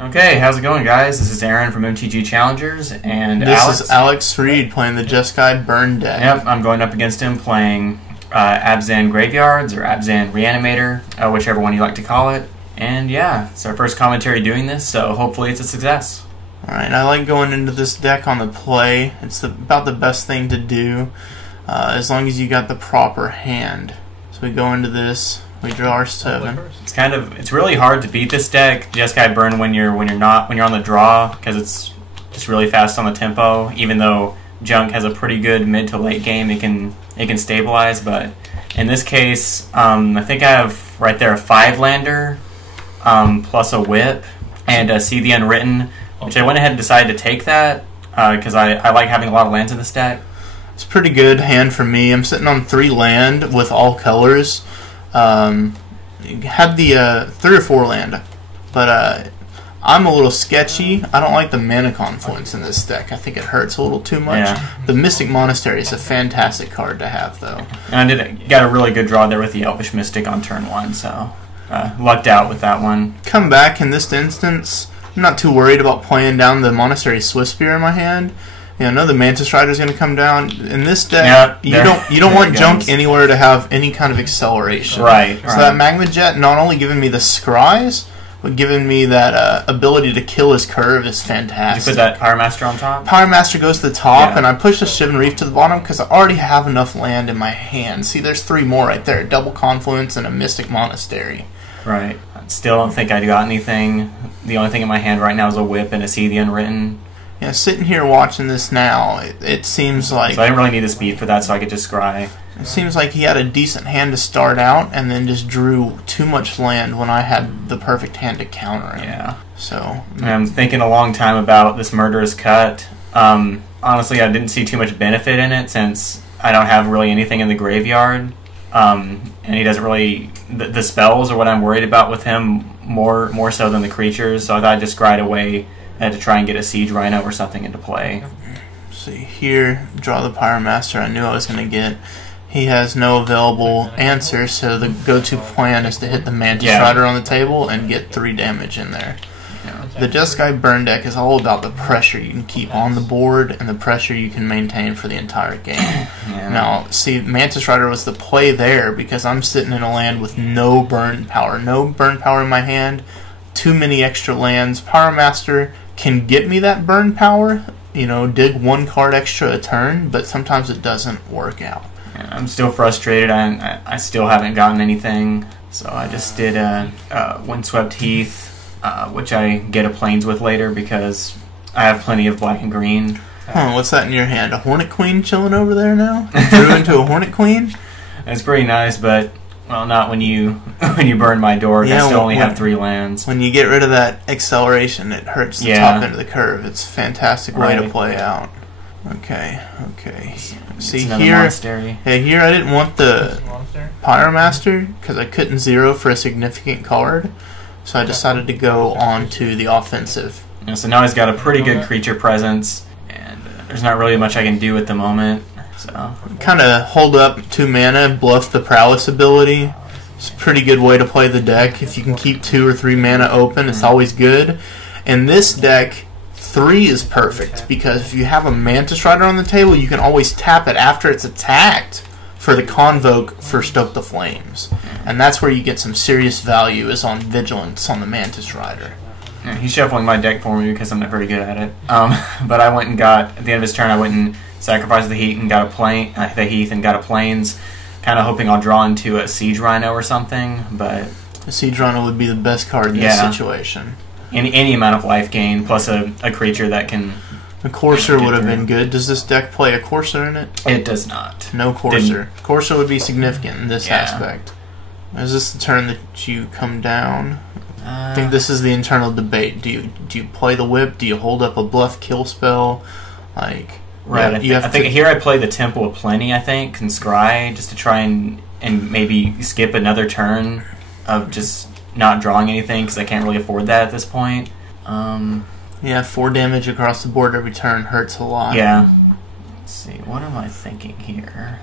Okay, how's it going, guys? This is Aaron from MTGChallengers, and This is Alex Reed playing the Jeskai Burn deck. Yep, I'm going up against him playing Abzan Graveyards, or Abzan Reanimator, whichever one you like to call it. And yeah, it's our first commentary doing this, so hopefully it's a success. Alright, I like going into this deck on the play. It's about the best thing to do, as long as you got the proper hand. So we go into this, we draw our 7. It's really hard to beat this deck, Jeskai Burn, when you're on the draw, because it's just really fast on the tempo. Even though Junk has a pretty good mid to late game, it can stabilize. But in this case, I think I have right there a 5-lander plus a whip and a See the Unwritten, which I went ahead and decided to take that because I like having a lot of lands in this deck. It's a pretty good hand for me. I'm sitting on 3 land with all colors. Had the 3 or 4 land, but I'm a little sketchy. I don't like the mana confluence in this deck. I think it hurts a little too much. Yeah. The Mystic Monastery is a fantastic card to have, though. And I got a really good draw there with the Elvish Mystic on turn 1, so lucked out with that one. Come back in this instance. I'm not too worried about playing down the Monastery Swiftspear in my hand. I know the Mantis Rider is going to come down. In this deck, you don't want Junk anywhere to have any kind of acceleration. Right. So that Magma Jet not only giving me the scries, but giving me that ability to kill his curve is fantastic. Did you put that Power Master on top? Power Master goes to the top, and I push the Shivan Reef to the bottom because I already have enough land in my hand. See, there's 3 more right there. Double Confluence and a Mystic Monastery. Right. Still don't think I got anything. The only thing in my hand right now is a whip and a See the Unwritten. Yeah, sitting here watching this now, it seems like... So I didn't really need the speed for that, so I could just scry. It seems like he had a decent hand to start out, and then just drew too much land when I had the perfect hand to counter him. Yeah. So... I'm thinking a long time about this Murderous Cut. Honestly, I didn't see too much benefit in it, since I don't have really anything in the graveyard. And he doesn't really... The spells are what I'm worried about with him, more so than the creatures, so I thought I'd just scry away to try and get a Siege Rhino or something into play. See here, draw the Pyro Master I knew I was going to get. He has no available answer, so the go-to plan is to hit the Mantis Rider on the table and get 3 damage in there. Yeah. The Jeskai Burn deck is all about the pressure you can keep on the board and the pressure you can maintain for the entire game. Now, see, Mantis Rider was the play there because I'm sitting in a land with no burn power. No burn power in my hand, too many extra lands. Pyro Master can get me that burn power, dig 1 card extra a turn, but sometimes it doesn't work out. Yeah, I'm still frustrated. I still haven't gotten anything, so I just did Windswept Heath, which I get a Plains with later because I have plenty of black and green. What's that in your hand? A Hornet Queen chilling over there now? You drew into a Hornet Queen? It's pretty nice, but... Well, not when you burn my door. I still only have 3 lands. When you get rid of that acceleration, it hurts the top end of the curve. It's a fantastic way to play out. Okay. See here, here I didn't want the Pyro Master because I couldn't 0 for a significant card, so I decided to go on to the offensive. Yeah, so now he's got a pretty good creature presence, and there's not really much I can do at the moment. So kind of hold up 2 mana, bluff the Prowess ability. It's a pretty good way to play the deck. If you can keep 2 or 3 mana open, it's always good. In this deck, 3 is perfect because if you have a Mantis Rider on the table, you can always tap it after it's attacked for the Convoke for Stoke the Flames. And that's where you get some serious value, is on Vigilance on the Mantis Rider. Yeah, he's shuffling my deck for me because I'm not very good at it. But I went and got, at the end of his turn, I went and sacrificed the Heath and got a Plains, kind of hoping I'll draw into a Siege Rhino or something, but... A Siege Rhino would be the best card in this situation. Any amount of life gain, plus a creature that can... A Courser would have been good. Does this deck play a Courser in it? It does not. No Courser. Courser would be significant in this aspect. Is this the turn that you come down? I think this is the internal debate. Do you play the whip? Do you hold up a bluff kill spell? Right. I think here I play the Temple of Plenty. I think and scry just to try and maybe skip another turn of just not drawing anything because I can't really afford that at this point. Yeah, 4 damage across the board every turn hurts a lot. Yeah. Let's see. What am I thinking here?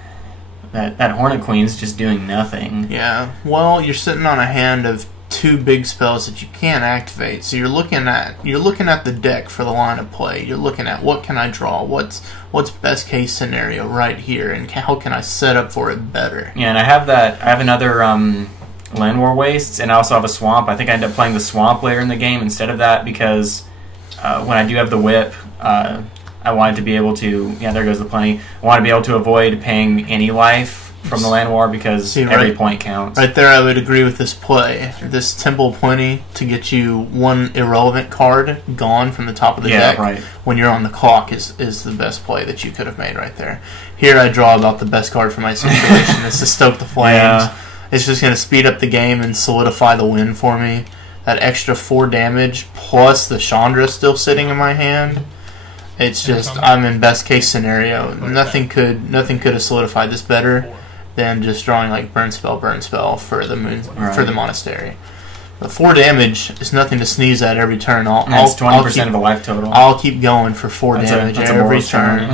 That Hornet Queen's just doing nothing. Yeah. Well, you're sitting on a hand of 2 big spells that you can't activate. So you're looking at the deck for the line of play. You're looking at what can I draw, what's best case scenario right here, and how can I set up for it better. Yeah, and I have another Land War Wastes, and I also have a Swamp. I think I ended up playing the Swamp later in the game instead of that because when I do have the Whip, I wanted to be able to, yeah, there goes the plenty. I want to be able to avoid paying any life from the Land War because every point counts. Right there, I would agree with this play. This Temple Plenty to get you 1 irrelevant card gone from the top of the deck when you're on the clock is the best play that you could have made right there. Here I draw about the best card for my situation. It's to Stoke the Flames. Yeah. It's just going to speed up the game and solidify the win for me. That extra 4 damage plus the Chandra still sitting in my hand. It's just, I'm in best case scenario. Nothing could have solidified this better than just drawing like burn spell for the for the monastery. The 4 damage is nothing to sneeze at every turn. It's 20% of the life total. I'll keep going for 4 damage every turn.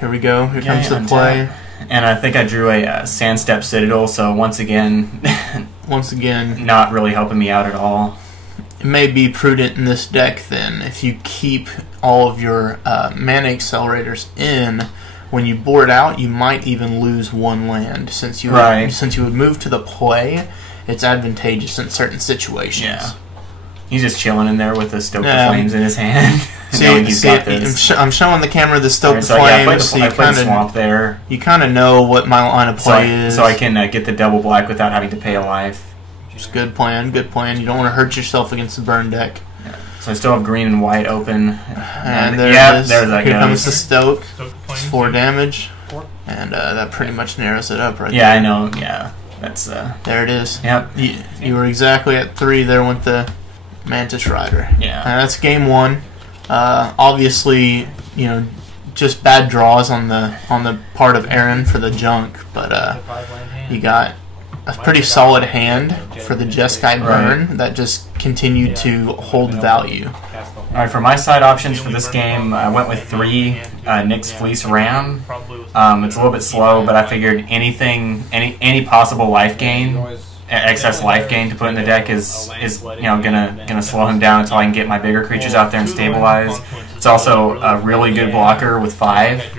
Here we go. Here comes the play. And I think I drew a Sandstep Citadel, so once again, not really helping me out at all. It may be prudent in this deck then if you keep all of your mana accelerators in. When you board out, you might even lose 1 land since you would move to the play. It's advantageous in certain situations. Yeah, he's just chilling in there with the Stoke the Flames in his hand. I'm showing the camera the Stoke the Flames. I played the Swamp there. You kind of know what my line of play is, so I can get the double black without having to pay a life. It's good plan. Good plan. You don't want to hurt yourself against the burn deck. So I still have green and white open. And there it is. Here comes the Stoke. It's 4 damage. And that pretty much narrows it up right there. Yeah, I know. Yeah. That's there it is. Yep. You were exactly at 3 there with the Mantis Rider. Yeah. And that's game 1. Obviously, just bad draws on the part of Aaron for the junk, but you got a pretty solid hand for the Jeskai Burn that just continued to hold value. Alright, for my side options for this game, I went with 3 Nyx Fleece Ram. It's a little bit slow, but I figured any possible life gain, excess life gain to put in the deck is gonna slow him down until I can get my bigger creatures out there and stabilize. It's also a really good blocker with 5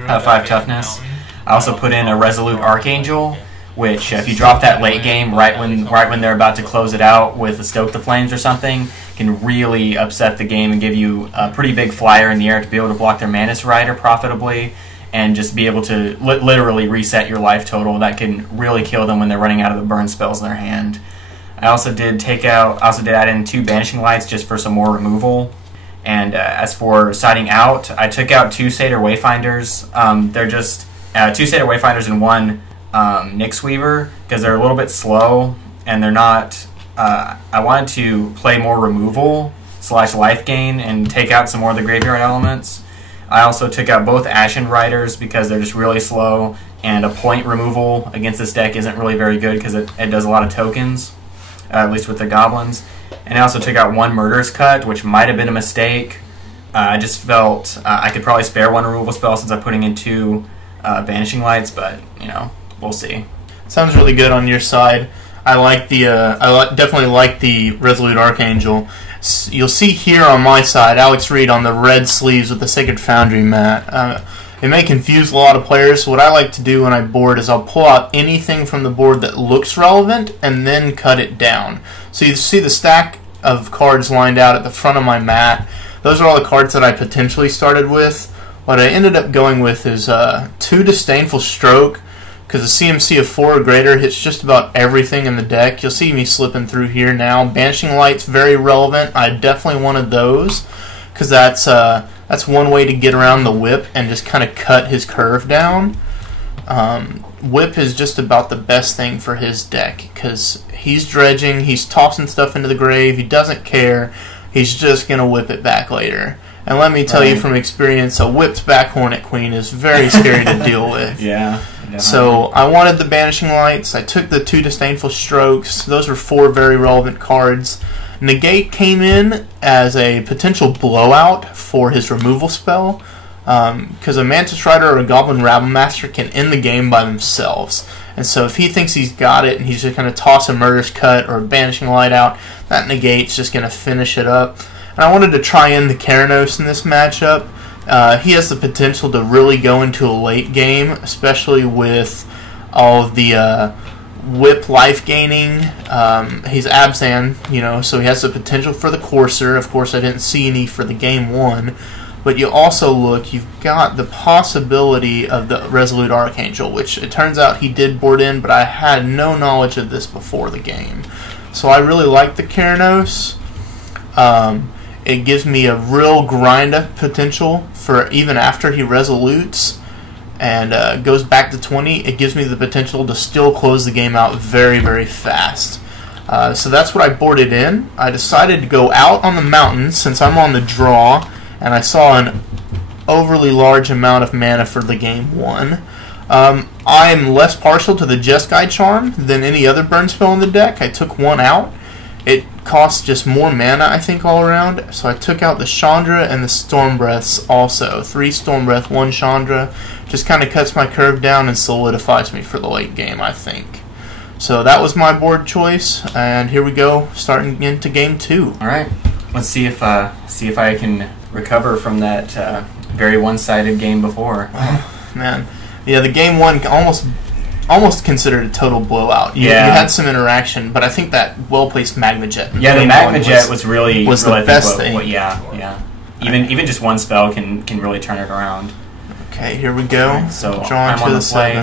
toughness. I also put in a Resolute Archangel, which if you drop that late game right when they're about to close it out with a Stoke the Flames or something, can really upset the game and give you a pretty big flyer in the air to be able to block their Mantis Rider profitably and just be able to literally reset your life total. That can really kill them when they're running out of the burn spells in their hand. I also did add in 2 Banishing Lights just for some more removal. And as for siding out, I took out 2 Satyr Wayfinders. They're just 2 Satyr Wayfinders and 1 Nyx Weaver because they're a little bit slow and they're not. I wanted to play more removal / life gain and take out some more of the graveyard elements. I also took out both Ashen Riders because they're just really slow, and a point removal against this deck isn't really very good because it does a lot of tokens, at least with the goblins. And I also took out 1 Murderous Cut, which might have been a mistake. I just felt I could probably spare 1 removal spell since I'm putting in 2 Vanishing Lights, but we'll see. Sounds really good on your side. I like the definitely like the Resolute Archangel. You'll see here on my side, Alex Reed on the red sleeves with the Sacred Foundry mat. It may confuse a lot of players. So what I like to do when I board is I'll pull out anything from the board that looks relevant and then cut it down. So you see the stack of cards lined out at the front of my mat. Those are all the cards that I potentially started with. What I ended up going with is 2 Disdainful Stroke, because the CMC of 4 or greater hits just about everything in the deck. You'll see me slipping through here now. Banishing Light's very relevant. I definitely wanted those because that's one way to get around the Whip and just kind of cut his curve down. Whip is just about the best thing for his deck because he's dredging, he's tossing stuff into the grave, he doesn't care, he's just going to whip it back later. And let me tell you from experience, a whipped back Hornet Queen is very scary to deal with. Yeah. So I wanted the Banishing Lights. I took the 2 Disdainful Strokes. Those were 4 very relevant cards. Negate came in as a potential blowout for his removal spell because a Mantis Rider or a Goblin Rabble Master can end the game by themselves. And so if he thinks he's got it and he's just going to toss a Murderous Cut or a Banishing Light out, that negate's just going to finish it up. And I wanted to try in the Keranos in this matchup. He has the potential to really go into a late game, especially with all of the whip life gaining. He's Abzan, so he has the potential for the Courser. Of course, I didn't see any for the game 1. But you also you've got the possibility of the Resolute Archangel, which it turns out he did board in, but I had no knowledge of this before the game. So I really like the Keranos. It gives me a real grind-up potential for even after he resolutes and goes back to 20. It gives me the potential to still close the game out very, very fast. So that's what I boarded in. I decided to go out on the mountain since I'm on the draw, and I saw an overly large amount of mana for the game 1. I am less partial to the Jeskai Charm than any other burn spell in the deck. I took one out. It costs just more mana, I think, all around. So I took out the Chandra and the Storm Breaths also. 3 Storm Breath, 1 Chandra. Just kind of cuts my curve down and solidifies me for the late game, I think. So that was my board choice, and here we go, starting into game 2. All right, let's see if I can recover from that very one-sided game before. Oh, man, yeah, the game 1 almost considered a total blowout. You had some interaction, but I think that well-placed Magma Jet. Yeah, the Magma Jet was really the best thing. Yeah. Even just one spell can really turn it around. Okay, here we go. Right, so drawing I'm to on the the play.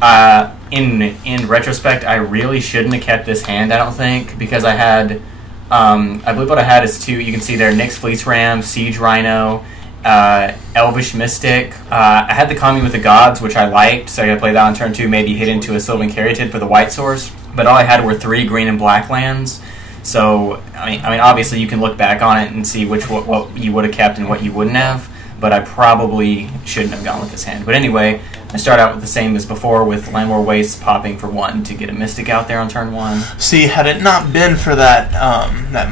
7. In retrospect, I really shouldn't have kept this hand, I don't think, because I had, I believe what I had is 2, you can see there, Nyx Fleece Ram, Siege Rhino, Elvish Mystic. I had the Commune with the Gods, which I liked, so I got to play that on turn 2, maybe hit into a Sylvan Caryatid for the white source, but all I had were 3 green and black lands. So, I mean, obviously you can look back on it and see what you would have kept and what you wouldn't have, but I probably shouldn't have gone with this hand. But anyway, I start out with the same as before, with Landwar Waste popping for 1 to get a Mystic out there on turn 1. See, had it not been for that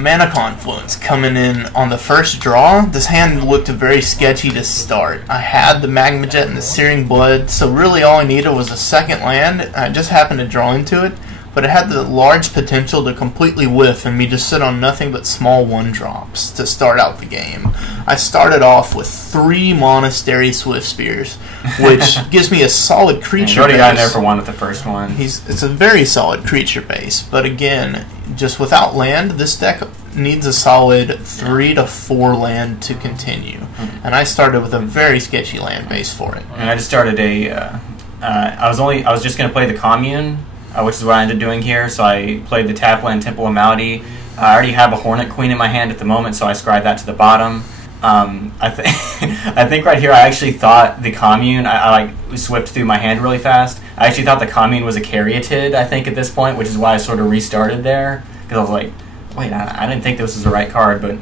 mana confluence coming in on the first draw, this hand looked very sketchy to start. I had the Magma Jet and the Searing Blood, so really all I needed was a second land. I just happened to draw into it, but it had the large potential to completely whiff and me just sit on nothing but small 1-drops to start out the game. I started off with 3 Monastery Swift Spears, which gives me a solid creature base. You already got in there for 1 with the first one. It's a very solid creature base, but again, just without land, this deck needs a solid 3 to 4 land to continue. And I started with a very sketchy land base for it. And I just started I was just going to play the Commune, which is what I ended up doing here. So I played the Tapland Temple of Maldi. I already have a Hornet Queen in my hand at the moment, so I scried that to the bottom. I think right here I actually thought the Commune, I swept through my hand really fast. I actually thought the Commune was a Caryatid, I think, at this point, which is why I sort of restarted there. Because I was like, wait, I didn't think this was the right card, but,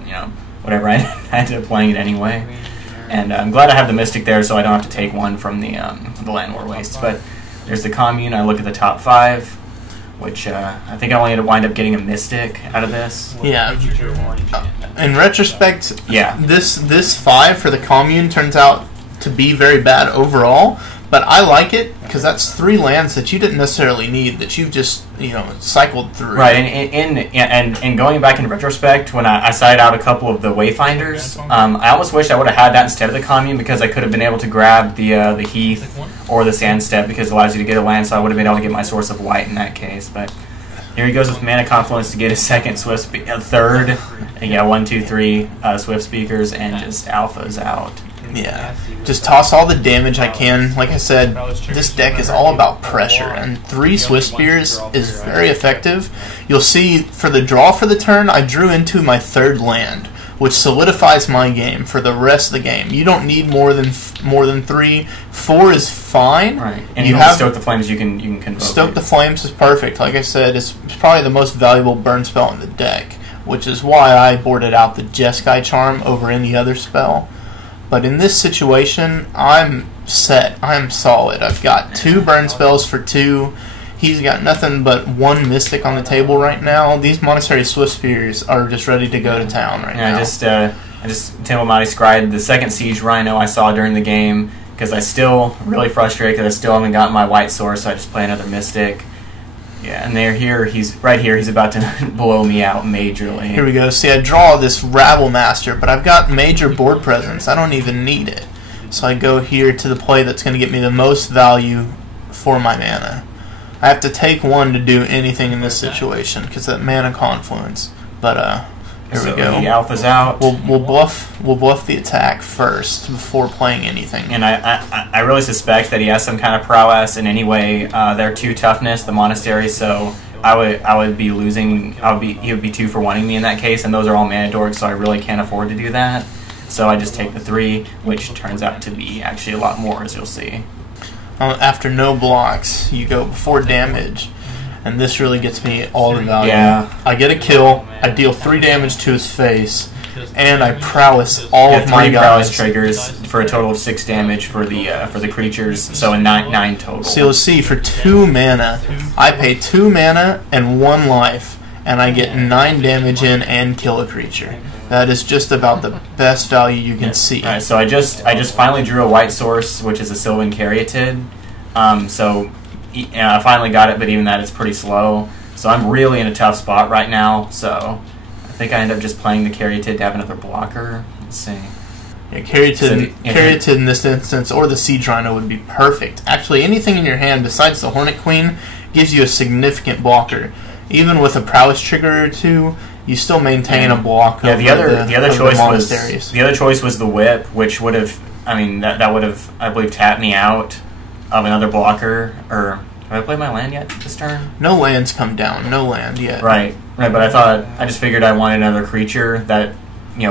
whatever, I ended up playing it anyway. And I'm glad I have the Mystic there, so I don't have to take 1 from the Landwar Wastes. But there's the Commune. I look at the top 5, which I think I only had to wind up getting a Mystic out of this. Yeah. In retrospect, this 5 for the Commune turns out to be very bad overall, but I like it because that's 3 lands that you didn't necessarily need, that you've just cycled through. Right, and going back in retrospect, when I sided out a couple of the Wayfinders, I almost wish I would have had that instead of the Commune, because I could have been able to grab the Heath or the Sandstep, because it allows you to get a land, so I would have been able to get my source of white in that case. But here he goes with Mana Confluence to get his second third, 1, 2, 3 Swift Speakers, and just alphas out. Yeah, just toss all the damage I can. Like I said, this deck is all about pressure, and 3 Swift Spears is very effective. You'll see for the draw for the turn, I drew into my 3rd land, which solidifies my game for the rest of the game. You don't need more than 3. 4 is fine. Right, and you have Stoke the Flames. You can convoke. Stoke the Flames is perfect. Like I said, it's probably the most valuable burn spell in the deck, which is why I boarded out the Jeskai Charm over any other spell. But in this situation, I'm set. I'm solid. I've got 2 burn spells for 2. He's got nothing but 1 Mystic on the table right now. These Monastery Swift Spears are just ready to go to town right now. I just Temple Maldi scried the second Siege Rhino I saw during the game, because I still really frustrated because I still haven't gotten my white source, so I just play another Mystic. Yeah, and he's right here, he's about to blow me out majorly. Here we go. See, I draw this Rabble Master, but I've got major board presence. I don't even need it. So I go here to the play that's going to get me the most value for my mana. I have to take one to do anything in this situation because that mana confluence. But here we go. He alphas out. We'll bluff the attack first before playing anything. And I really suspect that he has some kind of prowess in any way. They're 2 toughness, the monastery, so I would be losing. He would be 2 for 1ing me in that case, and those are all mana dorks, so I really can't afford to do that. So I just take the 3, which turns out to be actually a lot more, as you'll see. After no blocks, you go before damage, and this really gets me all the value. Yeah. I get a kill, I deal 3 damage to his face, and I prowess all of my 3 guys. prowess triggers for a total of 6 damage for the creatures, so a 9 total. So you'll see for 2 mana, I pay 2 mana and 1 life, and I get 9 damage in and kill a creature. That is just about the best value you can see. Alright, so I just finally drew a white source, which is a Sylvan Caryatid. So I finally got it, but even that, it's pretty slow. So I'm really in a tough spot right now. So I think I end up just playing the Caryatid to have another blocker. Let's see. Yeah, Caryatid in this instance, or the Siege Rhino would be perfect. Actually, anything in your hand besides the Hornet Queen gives you a significant blocker. Even with a prowess trigger or 2, you still maintain a block. Yeah, the other choice was the Whip, which would have, that would have, I believe, tapped me out of another blocker. Or have I played my land yet this turn? No lands come down. No land yet. Right. But I just figured I wanted another creature that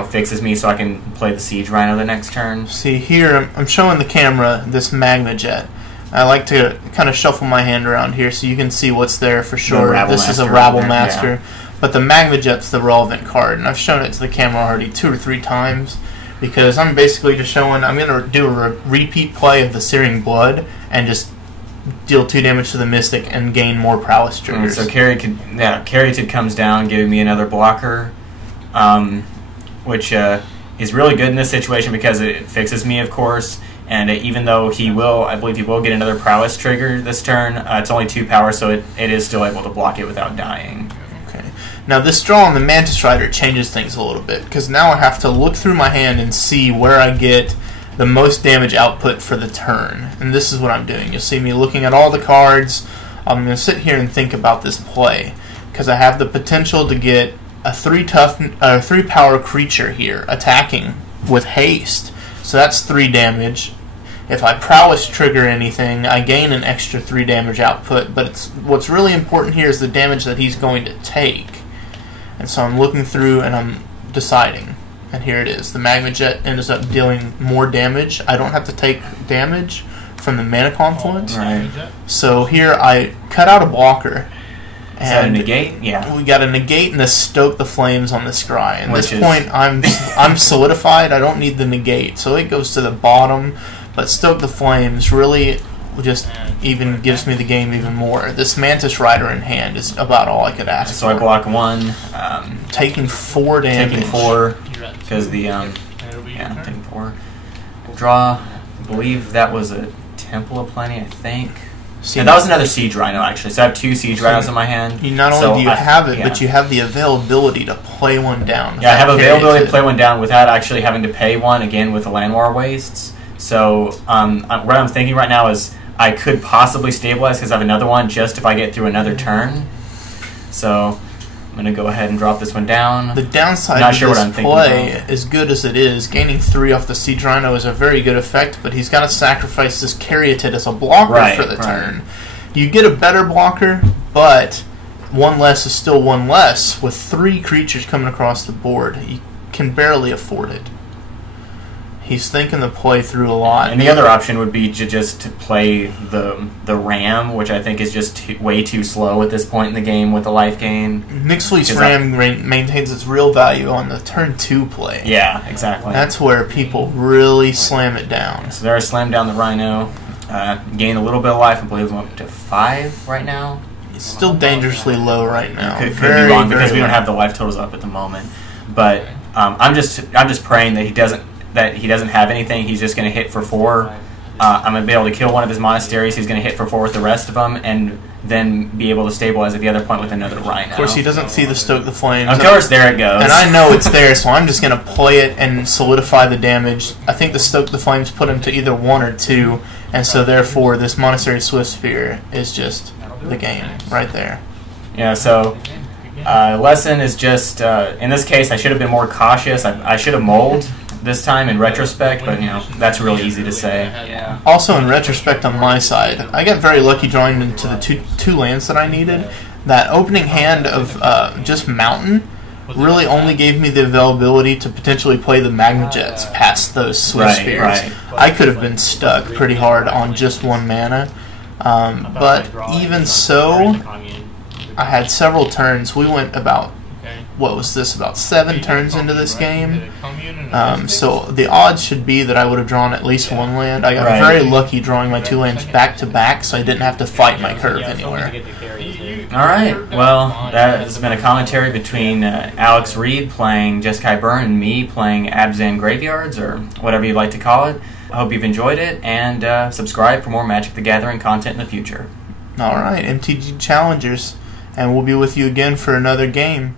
fixes me so I can play the Siege Rhino the next turn. See here, I'm showing the camera this Magma Jet. I like to kind of shuffle my hand around here so you can see what's there for sure. This is a Rabble Master. Yeah. But the Magma Jet's the relevant card, and I've shown it to the camera already 2 or 3 times because I'm basically just showing I'm going to do a repeat play of the Searing Blood and just deal 2 damage to the Mystic and gain more prowess triggers. So Caryatid comes down, giving me another blocker, which is really good in this situation because it fixes me, of course. And even though I believe he will get another prowess trigger this turn, it's only 2 power, so it is still able to block it without dying. Okay. Now this draw on the Mantis Rider changes things a little bit, because now I have to look through my hand and see where I get the most damage output for the turn. And this is what I'm doing. You'll see me looking at all the cards. I'm going to sit here and think about this play, because I have the potential to get a 3 power creature here attacking with haste. So that's 3 damage. If I prowess trigger anything, I gain an extra 3 damage output, but what's really important here is the damage that he's going to take. And so I'm looking through and I'm deciding. And here it is. The Magma Jet ends up dealing more damage. I don't have to take damage from the mana confluence. Right. So here I cut out a blocker. Is that a negate? Yeah. We got a negate and a Stoke the Flames on the scry. At this point, I'm solidified. I don't need the negate, so it goes to the bottom. But Stoke the Flames really just even gives me the game even more. This Mantis Rider in hand is about all I could ask for. So I block 1. Taking 4 damage. Taking 4 because the taking 4. Draw. I believe that was a Temple of Plenty. I think. Yeah, that was another Siege Rhino, actually. So I have 2 Siege Rhinos in my hand. Not only do you have it, but you have the availability to play one down. Yeah, I have availability to play one down without actually having to pay one, again, with the Land War Wastes. So what I'm thinking right now is I could possibly stabilize because I have another one just if I get through another turn. So I'm going to go ahead and drop this one down. The downside of this play, as good as it is, gaining 3 off the Siege Rhino is a very good effect, but he's got to sacrifice this Caryatid as a blocker for the turn. You get a better blocker, but 1 less is still 1 less. With 3 creatures coming across the board, you can barely afford it. He's thinking the play through a lot. And the other option would be just to play the Ram, which I think is just way too slow at this point in the game with the life gain. Nyxfleet's Ram maintains its real value on the turn 2 play. Yeah, exactly. That's where people really slam it down. So there I slammed down the Rhino, gained a little bit of life, I believe I'm up to 5 right now. It's still dangerously low right now. Could be wrong because we don't have the life totals up at the moment. But I'm just praying that he doesn't have anything. He's just going to hit for 4 I'm going to be able to kill one of his monasteries. He's going to hit for 4 with the rest of them, and then be able to stabilize at the other point with another Rhino. Of course, he doesn't see the Stoke the Flames. Of course, there it goes. And I know it's there, so I'm just going to play it and solidify the damage. I think the Stoke the Flames put him to either 1 or 2, and so therefore this Monastery Swift Spear is just the game right there. Yeah, so lesson is just, in this case, I should have been more cautious. I should have mulled this time in retrospect, but that's really easy to say. Yeah. Also in retrospect on my side, I got very lucky drawing into the two lands that I needed. That opening hand of just Mountain really only gave me the availability to potentially play the Magma Jets past those Swift Spears. Right. I could have been stuck pretty hard on just 1 mana, but even so, I had several turns. We went about, what was this, about 7 turns into this game. So the odds should be that I would have drawn at least 1 land. I got very lucky drawing my 2 lands back to back, so I didn't have to fight my curve anywhere. Alright, well, that has been a commentary between Alex Reed playing Jeskai Burn and me playing Abzan Graveyards, or whatever you'd like to call it. I hope you've enjoyed it, and subscribe for more Magic the Gathering content in the future. Alright, MTG Challengers, and we'll be with you again for another game.